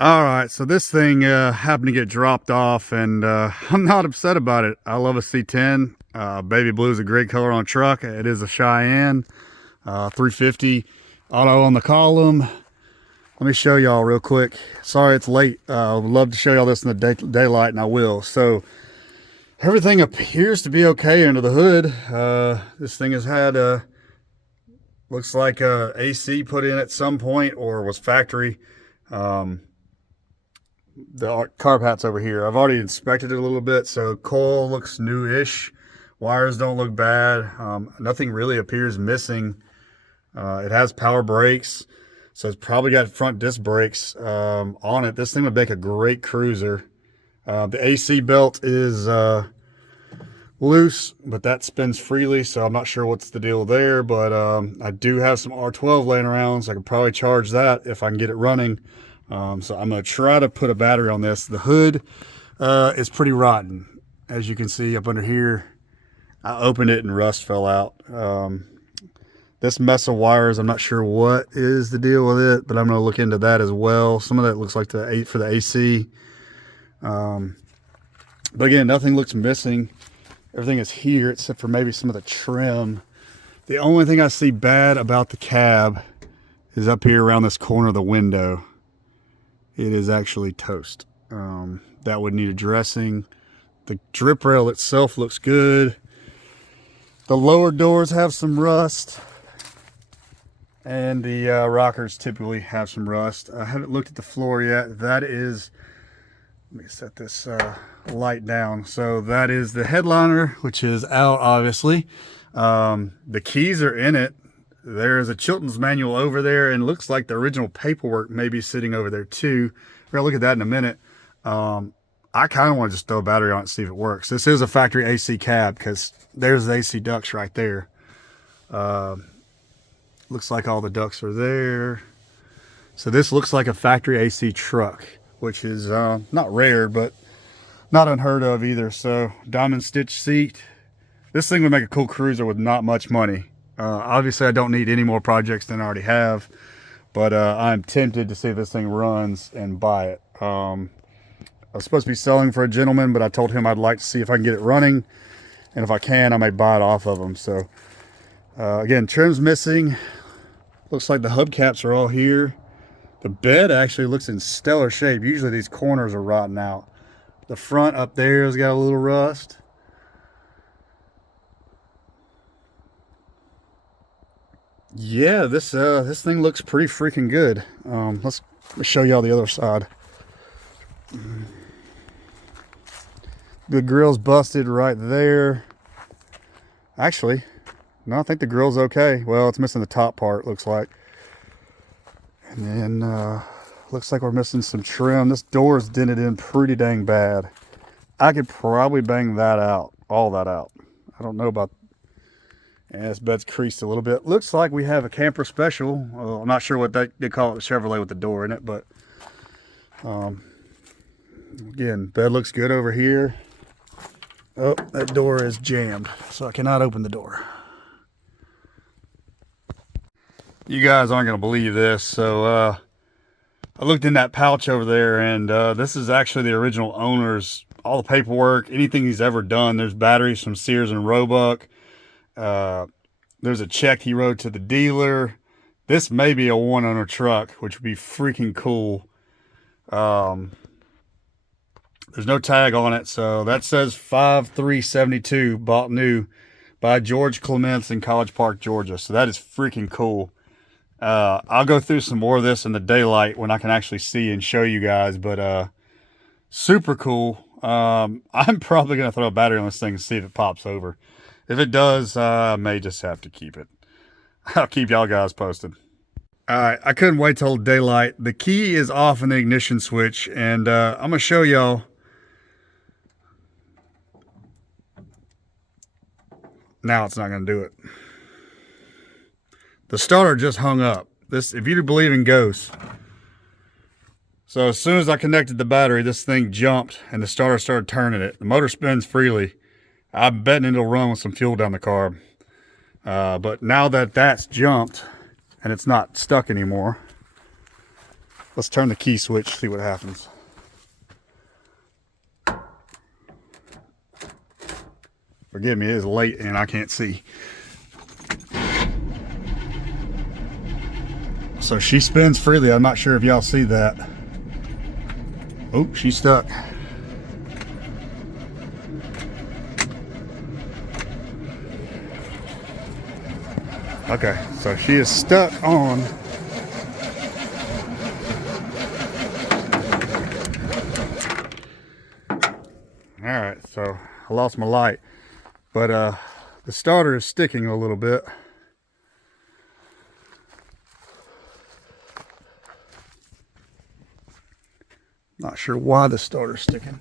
All right, so this thing happened to get dropped off, and I'm not upset about it. I love a C10. Baby blue is a great color on a truck. It is a Cheyenne, 350 auto on the column. Let me show y'all real quick. Sorry it's late. I would love to show y'all this in the daylight, and I will. So everything appears to be okay under the hood. This thing has had looks like AC put in at some point or was factory. The carb hat's over here. I've already inspected it a little bit, so coil looks newish. Wires don't look bad. Nothing really appears missing. It has power brakes, so it's probably got front disc brakes on it. This thing would make a great cruiser. The AC belt is loose, but that spins freely, so I'm not sure what's the deal there. But I do have some R12 laying around, so I could probably charge that if I can get it running. So I'm going to try to put a battery on this. The hood is pretty rotten. As you can see up under here, I opened it and rust fell out. This mess of wires, I'm not sure what is the deal with it, but I'm going to look into that as well. Some of that looks like for the AC. But again, nothing looks missing. Everything is here except for maybe some of the trim. The only thing I see bad about the cab is up here around this corner of the window. It is actually toast. That would need addressing. The drip rail itself looks good. The lower doors have some rust, and the rockers typically have some rust. I haven't looked at the floor yet. That is, let me set this light down. So that is the headliner, which is out obviously. The keys are in it. There is a Chilton's manual over there, and looks like the original paperwork may be sitting over there too. We're gonna look at that in a minute. I kind of want to just throw a battery on it and see if it works. This is a factory AC cab because there's the AC ducts right there. Looks like all the ducts are there. So this looks like a factory AC truck, which is not rare, but not unheard of either. So diamond stitch seat. This thing would make a cool cruiser with not much money. Obviously, I don't need any more projects than I already have, but I'm tempted to see if this thing runs and buy it. I was supposed to be selling for a gentleman, but I told him I'd like to see if I can get it running, and if I can, I may buy it off of him. So again, trim's missing. Looks like the hubcaps are all here. The bed actually looks in stellar shape. Usually these corners are rotten out. The front up there has got a little rust. Yeah, this thing looks pretty freaking good. Let's show y'all the other side. The grill's busted right there. Actually, no, I think the grill's okay. Well, it's missing the top part, looks like. And then looks like we're missing some trim. This door's dented in pretty dang bad. I could probably bang that out, all that out. I don't know about. And this bed's creased a little bit. Looks like we have a camper special. I'm not sure what they call it, the Chevrolet with the door in it, but again, bed looks good over here. Oh, that door is jammed, so I cannot open the door. You guys aren't gonna believe this. So I looked in that pouch over there, and this is actually the original owner's, all the paperwork, anything he's ever done. There's batteries from Sears and Roebuck. There's a check he wrote to the dealer. This may be a one-owner truck, which would be freaking cool. There's no tag on it, so that says 5372, bought new by George Clements in College Park, Georgia. So that is freaking cool. I'll go through some more of this in the daylight when I can actually see and show you guys, but super cool. I'm probably gonna throw a battery on this thing and see if it pops over. If it does, I may just have to keep it. I'll keep y'all guys posted. All right, I couldn't wait till daylight. The key is off in the ignition switch, and I'm going to show y'all. Now it's not going to do it. The starter just hung up. This, if you believe in ghosts. So as soon as I connected the battery, this thing jumped, and the starter started turning it. The motor spins freely. I'm betting it'll run with some fuel down the carb. But now that that's jumped and it's not stuck anymore, Let's turn the key switch, see what happens. Forgive me, it is late and I can't see. So she spins freely. I'm not sure if y'all see that. Oh, she's stuck. Okay, so she is stuck on. All right, so I lost my light, but the starter is sticking a little bit. Not sure why the starter's sticking.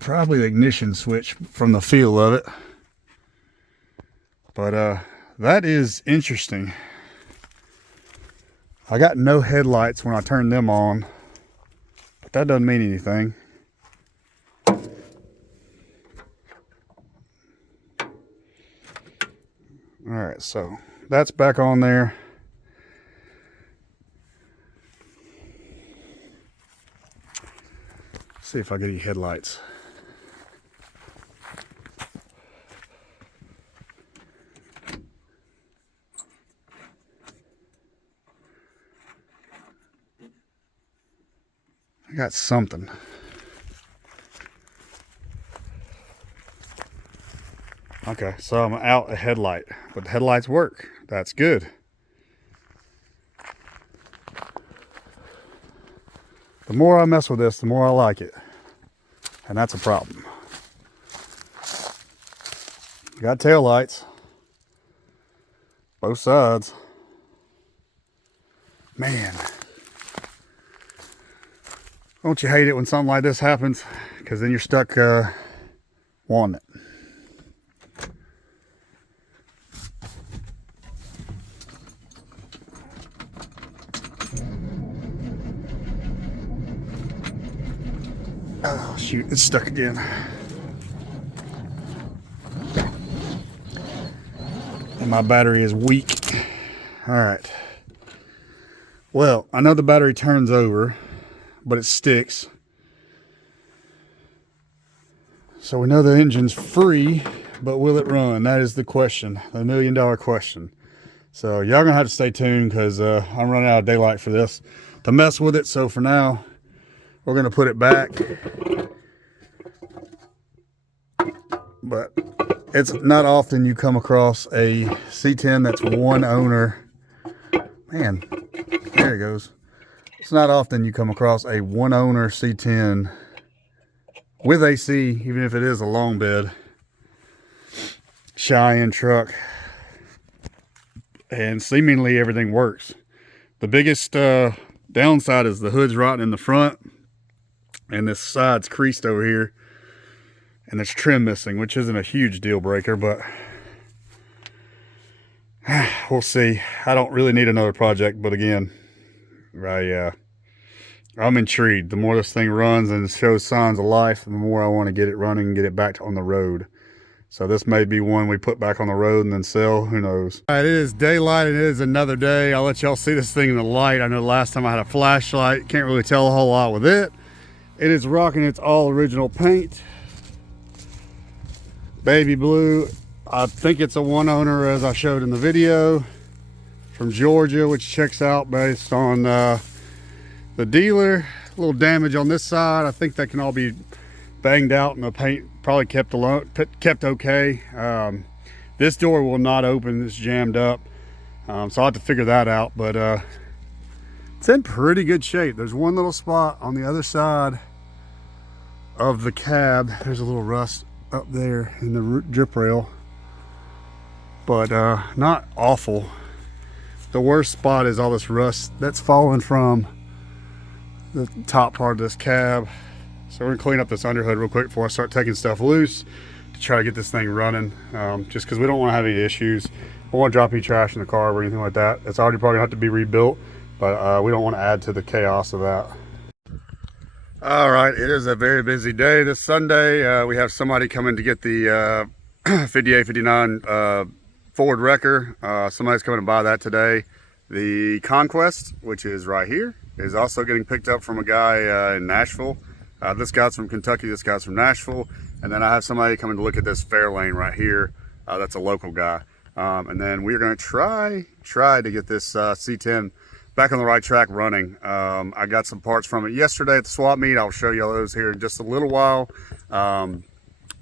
Probably the ignition switch from the feel of it. But that is interesting. I got no headlights when I turned them on, but that doesn't mean anything. All right, so that's back on there. See if I get any headlights. I got something. Okay, so I'm out a headlight, but the headlights work. That's good. The more I mess with this, the more I like it. And that's a problem. Got tail lights. Both sides. Man. Don't you hate it when something like this happens? Because then you're stuck wanting it. Oh shoot, it's stuck again. And my battery is weak. All right. Well, I know the battery turns over, but it sticks. So we know the engine's free, but will it run? That is the question, the $1 million question. So y'all gonna have to stay tuned because I'm running out of daylight for this to mess with it. So for now, we're gonna put it back. But it's not often you come across a C10 that's one owner. Man, there it goes. It's not often you come across a one owner C10 with AC, even if it is a long bed Cheyenne truck, and seemingly everything works. The biggest downside is the hood's rotten in the front and this side's creased over here and there's trim missing, which isn't a huge deal breaker, but we'll see. I don't really need another project, but again, I'm intrigued. The more this thing runs and shows signs of life, the more I want to get it running and get it back on the road. So this may be one we put back on the road and then sell. Who knows? All right, it is daylight and it is another day. I'll let y'all see this thing in the light. I know last time I had a flashlight. Can't really tell a whole lot with it. It is rocking its all original paint. Baby blue. I think it's a one owner, as I showed in the video, from Georgia, which checks out based on the dealer. A little damage on this side. I think that can all be banged out and the paint probably kept okay. This door will not open. It's jammed up. So I'll have to figure that out, but it's in pretty good shape. There's one little spot on the other side of the cab. There's a little rust up there in the drip rail, but not awful. The worst spot is all this rust that's falling from the top part of this cab. So we're gonna clean up this underhood real quick before I start taking stuff loose to try to get this thing running, just because we don't want to have any issues. We don't want to drop any trash in the car or anything like that. It's already probably gonna have to be rebuilt, but we don't want to add to the chaos of that. All right, it is a very busy day this Sunday. We have somebody coming to get the 58, 59 Ford Wrecker. Somebody's coming to buy that today. The Conquest, which is right here, is also getting picked up from a guy in Nashville. This guy's from Kentucky, this guy's from Nashville. And then I have somebody coming to look at this Fairlane right here. That's a local guy. And then we're gonna try to get this C10 back on the right track running. I got some parts from it yesterday at the swap meet. I'll show you all those here in just a little while.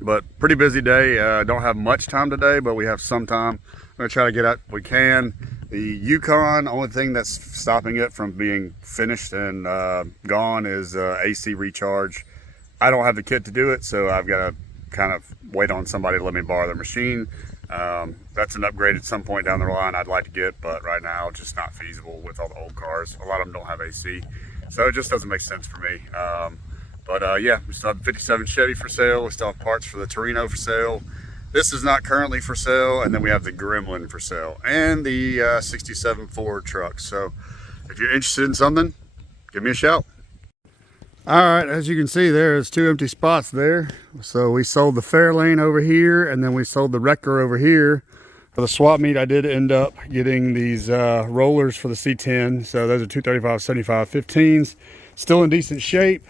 But pretty busy day. Don't have much time today, but we have some time. I'm gonna try to get out if we can. The Yukon, only thing that's stopping it from being finished and gone is AC recharge. I don't have the kit to do it, so I've got to kind of wait on somebody to let me borrow their machine. That's an upgrade at some point down the line I'd like to get, but right now it's just not feasible with all the old cars. A lot of them don't have AC, so it just doesn't make sense for me. Yeah, we still have the 57 Chevy for sale. We still have parts for the Torino for sale. This is not currently for sale, and then we have the Gremlin for sale and the 67 Ford truck. So if you're interested in something, give me a shout. All right, as you can see, there's 2 empty spots there. So we sold the Fairlane over here, and then we sold the Wrecker over here. For the swap meet, I did end up getting these rollers for the C10. So those are 235/75 15s, still in decent shape.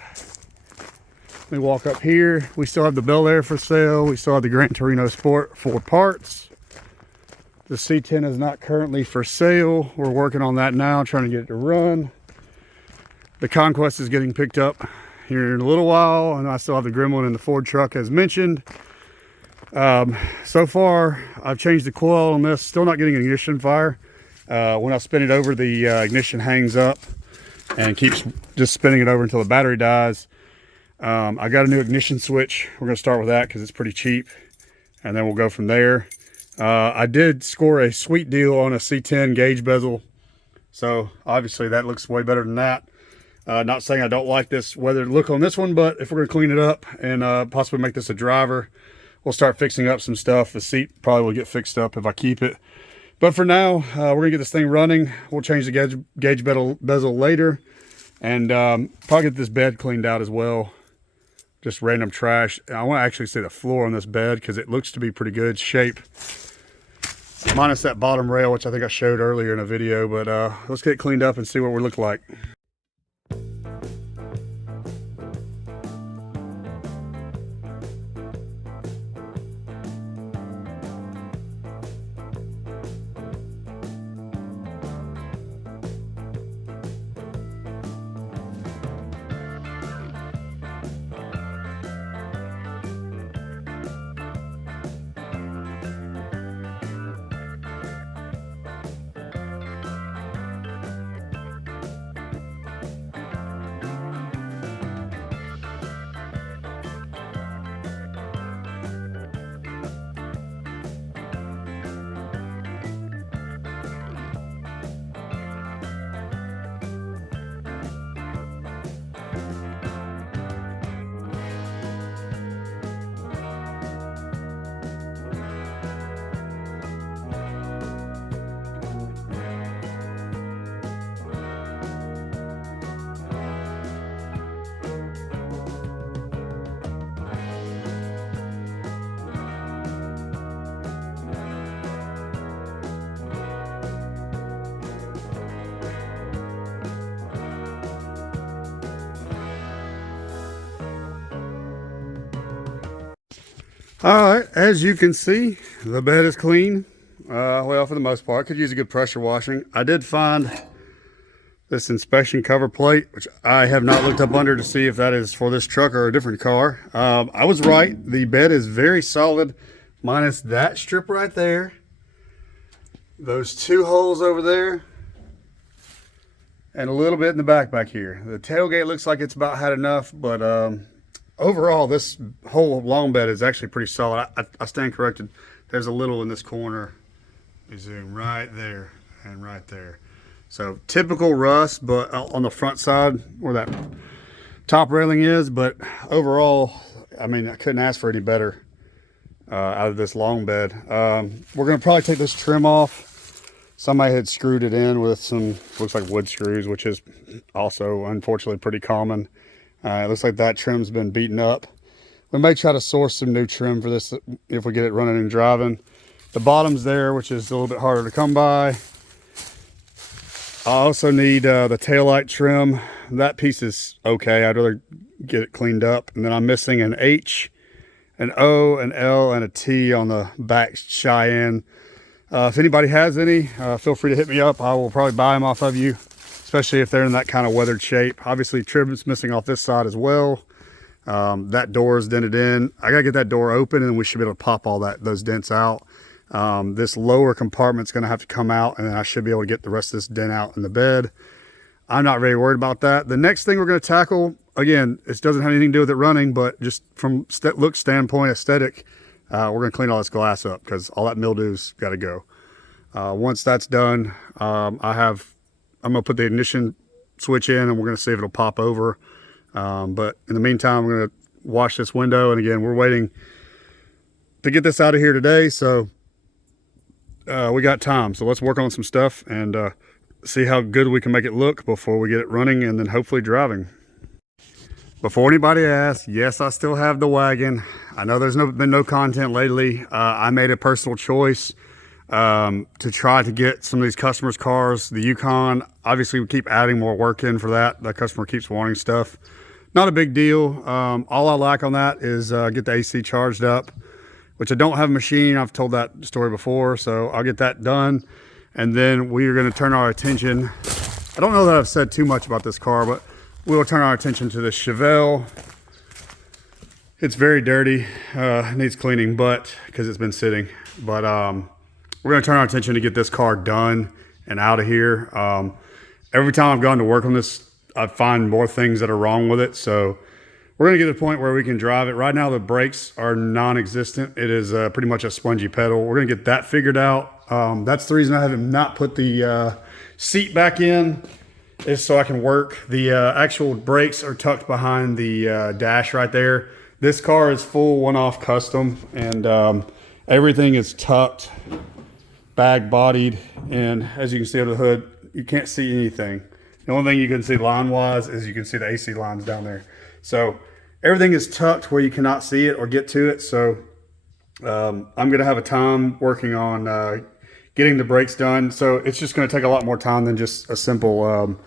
Let me walk up here. We still have the Bel Air for sale. We still have the Gran Torino Sport for parts. The C10 is not currently for sale. We're working on that now, trying to get it to run. The Conquest is getting picked up here in a little while, and I still have the Gremlin and the Ford truck as mentioned. So far, I've changed the coil on this. Still not getting an ignition fire. When I spin it over, the ignition hangs up and keeps just spinning it over until the battery dies. I got a new ignition switch. We're going to start with that because it's pretty cheap, and then we'll go from there. I did score a sweet deal on a C10 gauge bezel, so obviously that looks way better than that. Not saying I don't like this weathered look on this one, but if we're going to clean it up and possibly make this a driver, we'll start fixing up some stuff. The seat probably will get fixed up if I keep it, but for now we're going to get this thing running. We'll change the gauge bezel later, and probably get this bed cleaned out as well. Just random trash. I want to actually see the floor on this bed because it looks to be pretty good shape, minus that bottom rail, which I think I showed earlier in a video. But let's get it cleaned up and see what we look like. All right, as you can see, the bed is clean. Well, for the most part, could use a good pressure washing. I did find this inspection cover plate, which I have not looked up under to see if that is for this truck or a different car. I was right. The bed is very solid, minus that strip right there, those 2 holes over there, and a little bit in the back here. The tailgate looks like it's about had enough, but overall, this whole long bed is actually pretty solid. I stand corrected. There's a little in this corner. You zoom right there and right there. So typical rust, but on the front side where that top railing is. But overall, I mean, I couldn't ask for any better out of this long bed. We're gonna probably take this trim off. Somebody had screwed it in with some, looks like wood screws, which is also unfortunately pretty common. It looks like that trim's been beaten up. We may try to source some new trim for this if we get it running and driving. The bottom's there, which is a little bit harder to come by. I also need the taillight trim. That piece is okay. I'd rather get it cleaned up. And then I'm missing an H, an O, an L, and a T on the back Cheyenne. If anybody has any, feel free to hit me up. I will probably buy them off of you, especially if they're in that kind of weathered shape. Obviously, trim is missing off this side as well. That door is dented in. I gotta get that door open, and we should be able to pop all those dents out. This lower compartment's gonna have to come out, and then I should be able to get the rest of this dent out in the bed. I'm not very worried about that. The next thing we're gonna tackle, again, it doesn't have anything to do with it running, but just from look standpoint, aesthetic, we're gonna clean all this glass up because all that mildew's gotta go. Once that's done, I'm gonna put the ignition switch in, and we're gonna see if it'll pop over. But in the meantime, we're gonna wash this window, and again, we're waiting to get this out of here today, so we got time. So let's work on some stuff and see how good we can make it look before we get it running and then hopefully driving. Before anybody asks, yes, I still have the wagon. I know there's been no content lately. I made a personal choice to try to get some of these customers' cars. The Yukon, obviously we keep adding more work in for that. The customer keeps wanting stuff. Not a big deal. All I like on that is get the AC charged up, which I don't have a machine. I've told that story before, so I'll get that done. And then we are gonna turn our attention. I don't know that I've said too much about this car, but we will turn our attention to this Chevrolet. It's very dirty, needs cleaning, but because it's been sitting. But we're gonna turn our attention to get this car done and out of here. Every time I've gone to work on this, I find more things that are wrong with it. So we're gonna get to the point where we can drive it. Right now, the brakes are non-existent. It is pretty much a spongy pedal. We're gonna get that figured out. That's the reason I have not put the seat back in, is so I can work. The actual brakes are tucked behind the dash right there. This car is full one-off custom, and everything is tucked, bag bodied, and as you can see under the hood, you can't see anything. The only thing you can see line-wise is you can see the AC lines down there. So everything is tucked where you cannot see it or get to it. So I'm gonna have a time working on getting the brakes done. So it's just gonna take a lot more time than just a simple,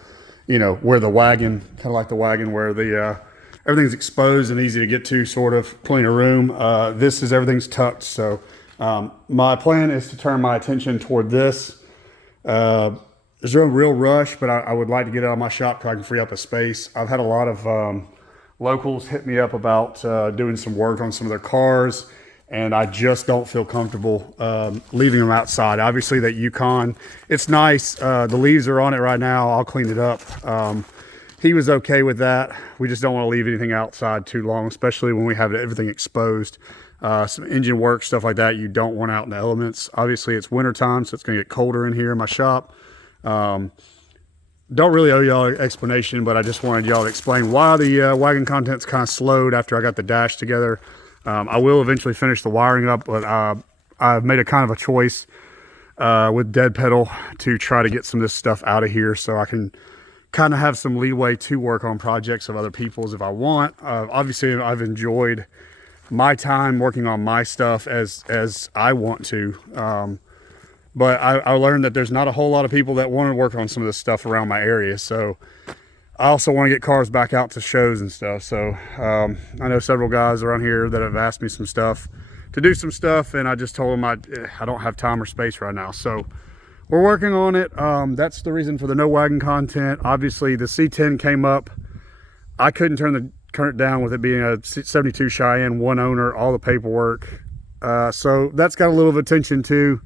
you know, where the wagon, kind of like the wagon where the everything's exposed and easy to get to, sort of plenty of room. This is everything's tucked. So my plan is to turn my attention toward this. There's no real rush, but I would like to get it out of my shop so I can free up a space. I've had a lot of locals hit me up about doing some work on some of their cars, and I just don't feel comfortable leaving them outside. Obviously that Yukon, it's nice. The leaves are on it right now. I'll clean it up. He was okay with that. We just don't want to leave anything outside too long, especially when we have everything exposed. Some engine work, stuff like that, you don't want out in the elements. Obviously it's winter time, so it's gonna get colder in here in my shop. Don't really owe y'all an explanation, but I just wanted y'all to explain why the wagon content's kind of slowed after I got the dash together. I will eventually finish the wiring up, but I've made a kind of a choice with dead pedal to try to get some of this stuff out of here so I can kind of have some leeway to work on projects of other people's if I want. Obviously I've enjoyed my time working on my stuff as I want to. But I learned that there's not a whole lot of people that want to work on some of this stuff around my area. So I also want to get cars back out to shows and stuff. So I know several guys around here that have asked me some stuff to do some stuff, and I just told them I don't have time or space right now. So we're working on it. That's the reason for the no wagon content. Obviously the C10 came up. I couldn't turn the current down with it being a 72 Cheyenne, one owner, all the paperwork. So that's got a little of attention too.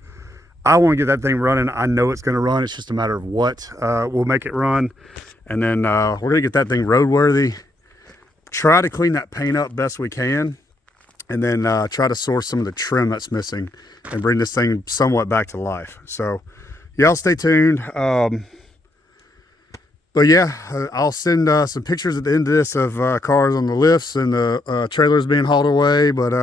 I want to get that thing running. I know it's going to run. It's just a matter of what will make it run. And then we're going to get that thing roadworthy. Try to clean that paint up best we can. And then try to source some of the trim that's missing and bring this thing somewhat back to life. So y'all stay tuned. But yeah, I'll send some pictures at the end of this of cars on the lifts and the trailers being hauled away. But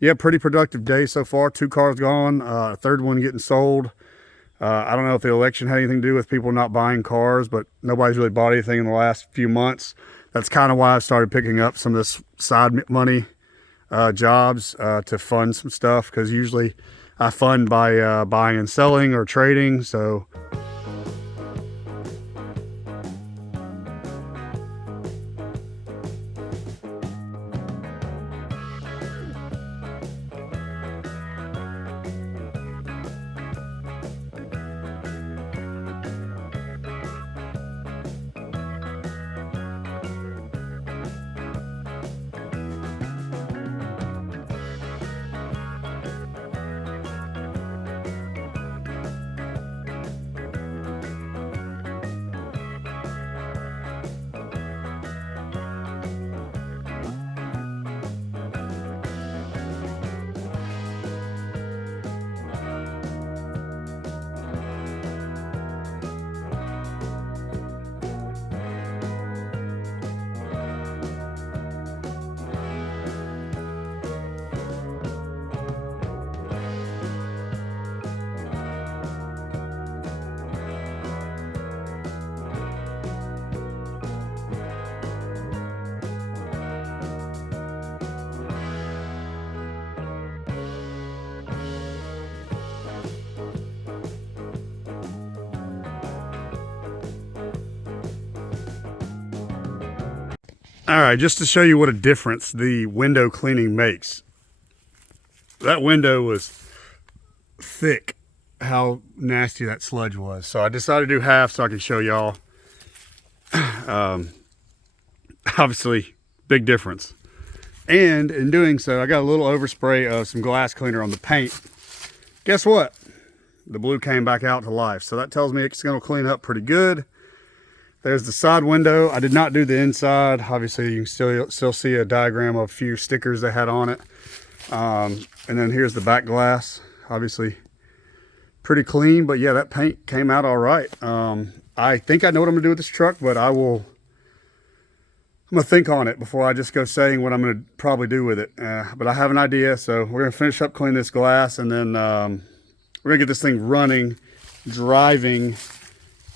yeah, pretty productive day so far. 2 cars gone, a third one getting sold. I don't know if the election had anything to do with people not buying cars, but nobody's really bought anything in the last few months. That's kind of why I started picking up some of this side money jobs to fund some stuff, because usually I fund by buying and selling or trading. So All right, just to show you what a difference the window cleaning makes. That window was thick, how nasty that sludge was. So I decided to do half so I can show y'all. Obviously, big difference. And in doing so, I got a little overspray of some glass cleaner on the paint. Guess what? The blue came back out to life. So that tells me it's going to clean up pretty good. There's the side window. I did not do the inside. Obviously, you can still see a diagram of a few stickers they had on it. And then here's the back glass. Obviously, pretty clean. But yeah, that paint came out all right. I think I know what I'm going to do with this truck, but I'm going to think on it before I just go saying what I'm going to probably do with it. But I have an idea. So we're going to finish up cleaning this glass, and then we're going to get this thing running, driving,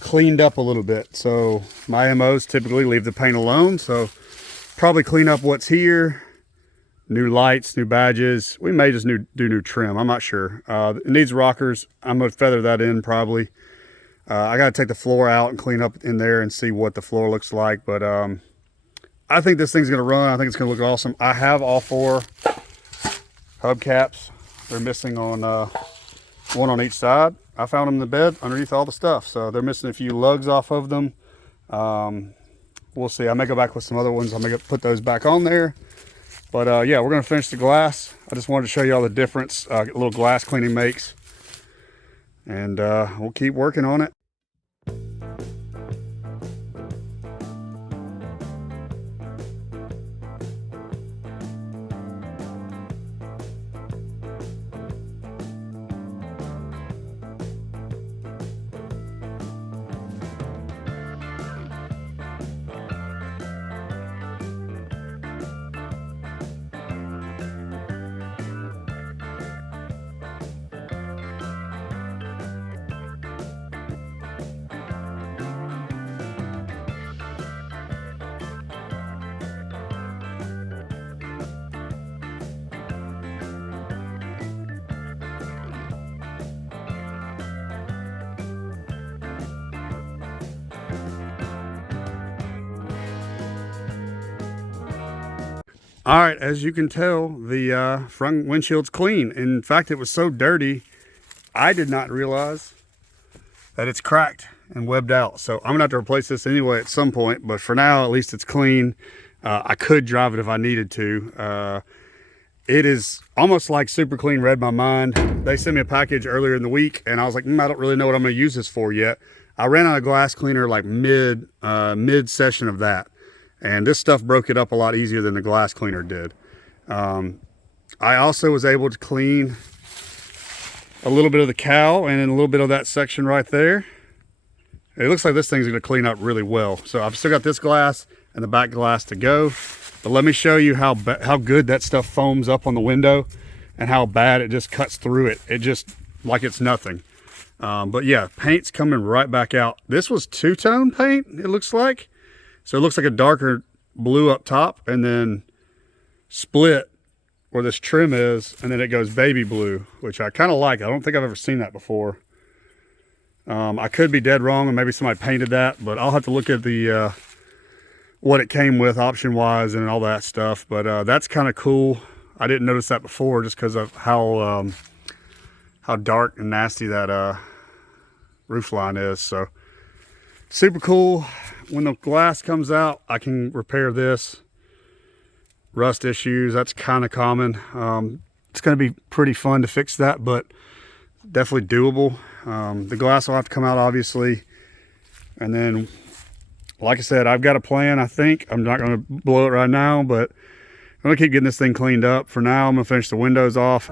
cleaned up a little bit. So my MOs typically leave the paint alone, so probably clean up what's here, new lights, new badges. We may just do new trim, I'm not sure. It needs rockers. I'm gonna feather that in probably. I gotta take the floor out and clean up in there and see what the floor looks like, but I think this thing's gonna run. I think it's gonna look awesome. I have all 4 hubcaps. They're missing on one on each side. I found them in the bed underneath all the stuff, so they're missing a few lugs off of them. We'll see. I may go back with some other ones. I may put those back on there. But yeah, we're gonna finish the glass. I just wanted to show you all the difference a little glass cleaning makes, and we'll keep working on it. All right, as you can tell, the front windshield's clean. In fact, it was so dirty, I did not realize that it's cracked and webbed out. So I'm gonna have to replace this anyway at some point, but for now, at least it's clean. I could drive it if I needed to. It is almost like Super Clean read my mind. They sent me a package earlier in the week, and I was like, I don't really know what I'm gonna use this for yet. I ran out of glass cleaner like mid session of that. And this stuff broke it up a lot easier than the glass cleaner did. I also was able to clean a little bit of the cowl and a little bit of that section right there. It looks like this thing's gonna clean up really well. So I've still got this glass and the back glass to go. But let me show you how good that stuff foams up on the window and how bad it just cuts through it. It just, like it's nothing. But yeah, paint's coming right back out. This was two-tone paint, it looks like. So it looks like a darker blue up top and then split where this trim is, and then it goes baby blue, which I kind of like. I don't think I've ever seen that before. I could be dead wrong, and maybe somebody painted that, but I'll have to look at the what it came with option wise and all that stuff. But that's kind of cool. I didn't notice that before just because of how dark and nasty that roof line is. So super cool. When the glass comes out, I can repair this. Rust issues, that's kind of common. It's going to be pretty fun to fix that, but definitely doable. The glass will have to come out, obviously. And then, like I said, I've got a plan, I think. I'm not going to blow it right now, but I'm going to keep getting this thing cleaned up. For now, I'm going to finish the windows off.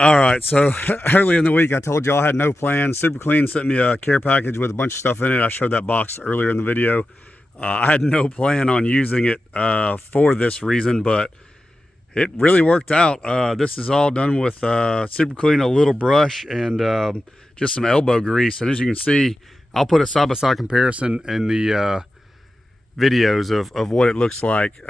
All right, so early in the week, I told y'all I had no plan. Super Clean sent me a care package with a bunch of stuff in it. I showed that box earlier in the video. I had no plan on using it for this reason, but it really worked out. This is all done with Super Clean, a little brush, and just some elbow grease. And as you can see, I'll put a side-by-side comparison in the videos of what it looks like.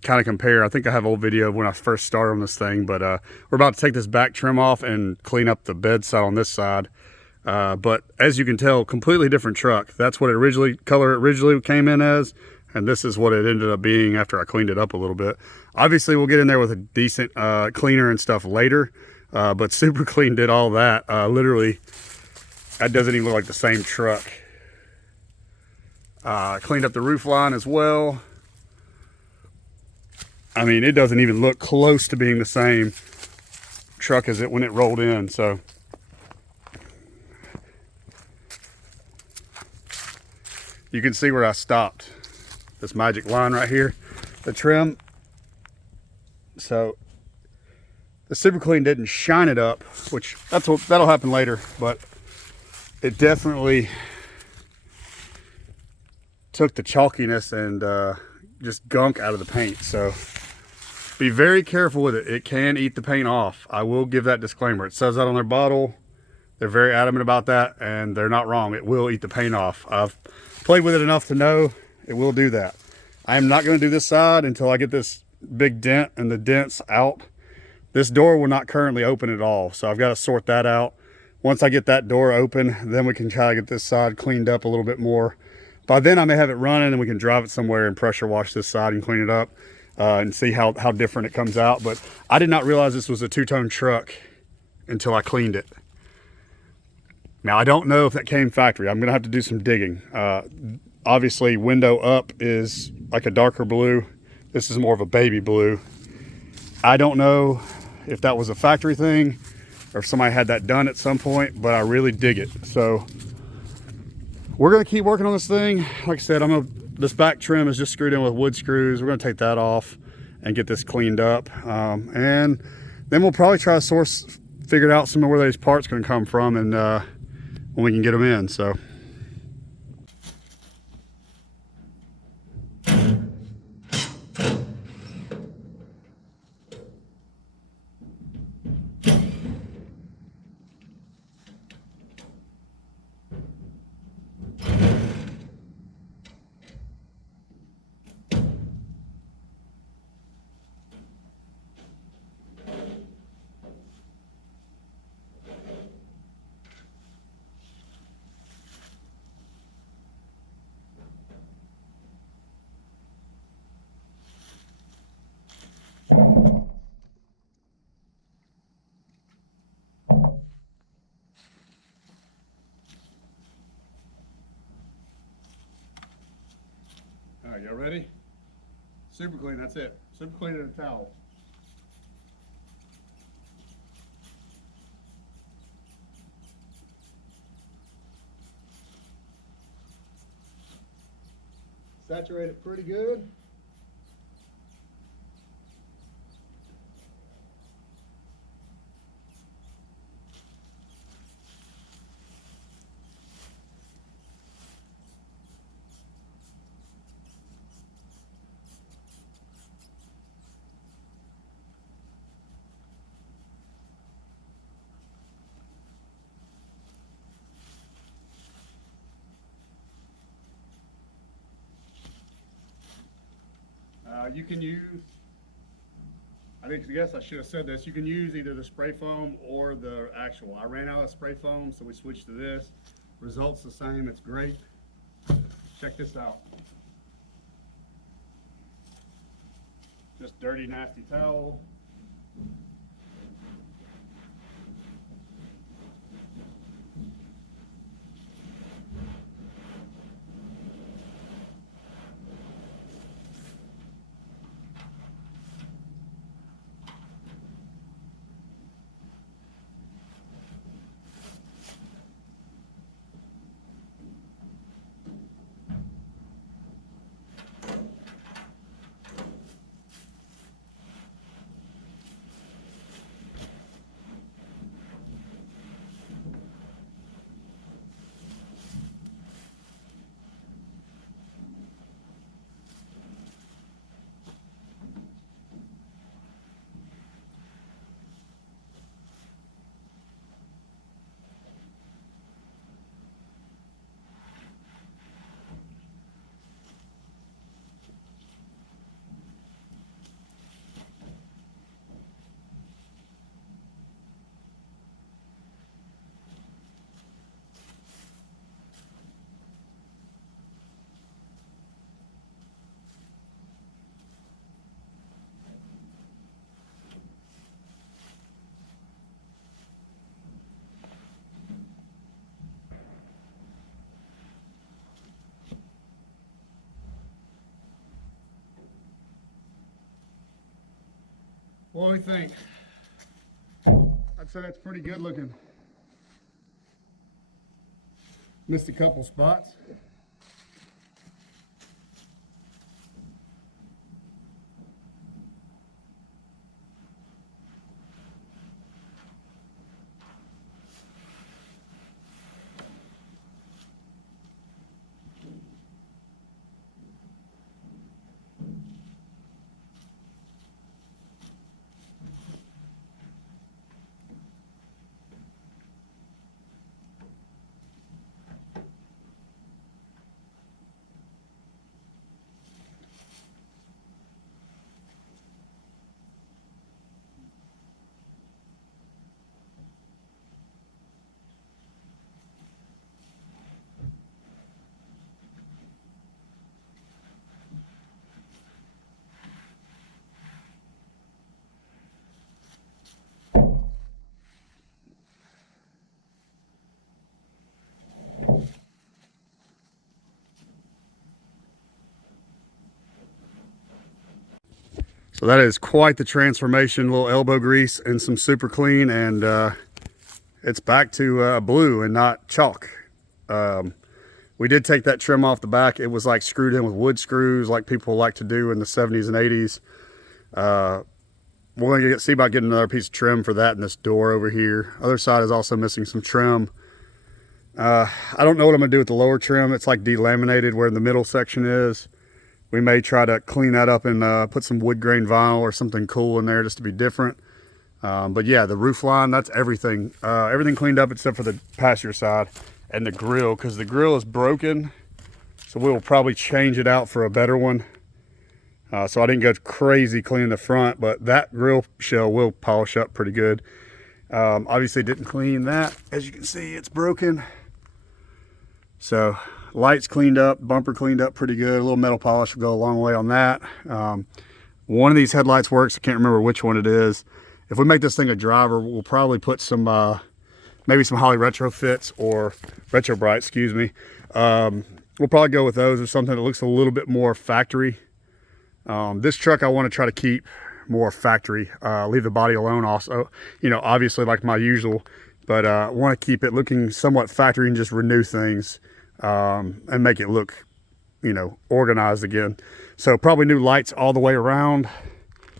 Kind of compare. I think I have an old video of when I first started on this thing, but we're about to take this back trim off and clean up the bed side on this side. But as you can tell, completely different truck. That's what it color originally came in as, and this is what it ended up being after I cleaned it up a little bit. Obviously, we'll get in there with a decent cleaner and stuff later, but Super Clean did all that. Literally, that doesn't even look like the same truck. Cleaned up the roof line as well. I mean, it doesn't even look close to being the same truck as it when it rolled in. So you can see where I stopped. This magic line right here, the trim. So the Super Clean didn't shine it up, which that'll happen later, but it definitely took the chalkiness and just gunk out of the paint. So be very careful with it. It can eat the paint off. I will give that disclaimer. It says that on their bottle. They're very adamant about that, and they're not wrong. It will eat the paint off. I've played with it enough to know it will do that. I am not going to do this side until I get this big dent and the dents out. This door will not currently open at all, so I've got to sort that out. Once I get that door open, then we can try to get this side cleaned up a little bit more. By then I may have it running and we can drive it somewhere and pressure wash this side and clean it up and see how different it comes out. But I did not realize this was a two-tone truck until I cleaned it. Now I don't know if that came factory. I'm gonna have to do some digging. Obviously window up is like a darker blue. This is more of a baby blue. I don't know if that was a factory thing or if somebody had that done at some point, but I really dig it. So we're gonna keep working on this thing. Like I said, this back trim is just screwed in with wood screws. We're gonna take that off and get this cleaned up. And then we'll probably try to figure out some of where these parts gonna come from and when we can get them in, so. All right, y'all ready? Super Clean, that's it. Super Clean and a towel. Saturate it pretty good. You can use, I guess I should have said this, you can use either the spray foam or the actual. I ran out of spray foam, so we switched to this. Results the same, it's great. Check this out. Just dirty, nasty towel. What do you think? I'd say that's pretty good looking. Missed a couple spots. So that is quite the transformation. A little elbow grease and some super clean, and it's back to blue and not chalk. We did take that trim off the back. It was like screwed in with wood screws like people like to do in the 70s and 80s. We're going to see about getting another piece of trim for that in this door over here. Other side is also missing some trim. I don't know what I'm going to do with the lower trim. It's like delaminated where the middle section is. We may try to clean that up and put some wood grain vinyl or something cool in there just to be different. But yeah, the roof line, that's everything. Everything cleaned up except for the passenger side and the grill, because the grill is broken. So we'll probably change it out for a better one. So I didn't go crazy cleaning the front, but that grill shell will polish up pretty good. Obviously didn't clean that. As you can see, it's broken. So lights cleaned up, bumper cleaned up pretty good. A little metal polish will go a long way on that. One of these headlights works. I can't remember which one it is. If we make this thing a driver, we'll probably put some, maybe some Holley retrofits or retro bright, excuse me. We'll probably go with those or something that looks a little bit more factory. This truck I want to try to keep more factory, leave the body alone also, you know, obviously like my usual, but I want to keep it looking somewhat factory and just renew things and make it look, you know, organized again. So probably new lights all the way around.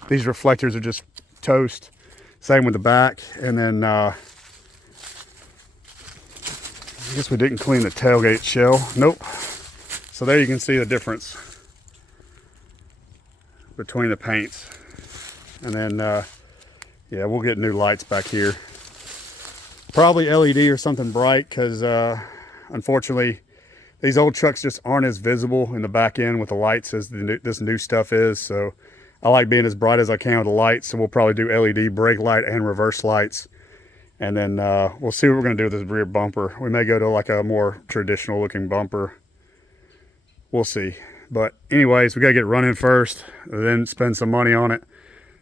These reflectors are just toast. Same with the back. And then I guess we didn't clean the tailgate shell. Nope. So there you can see the difference between the paints. And then yeah, we'll get new lights back here. Probably LED or something bright, because unfortunately these old trucks just aren't as visible in the back end with the lights as this new stuff is. So I like being as bright as I can with the lights. So we'll probably do LED brake light and reverse lights. And then we'll see what we're gonna do with this rear bumper. We may go to like a more traditional looking bumper. We'll see. But anyways, we gotta get it running first, then spend some money on it.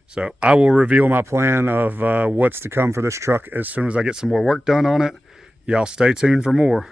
So I will reveal my plan of what's to come for this truck as soon as I get some more work done on it. Y'all stay tuned for more.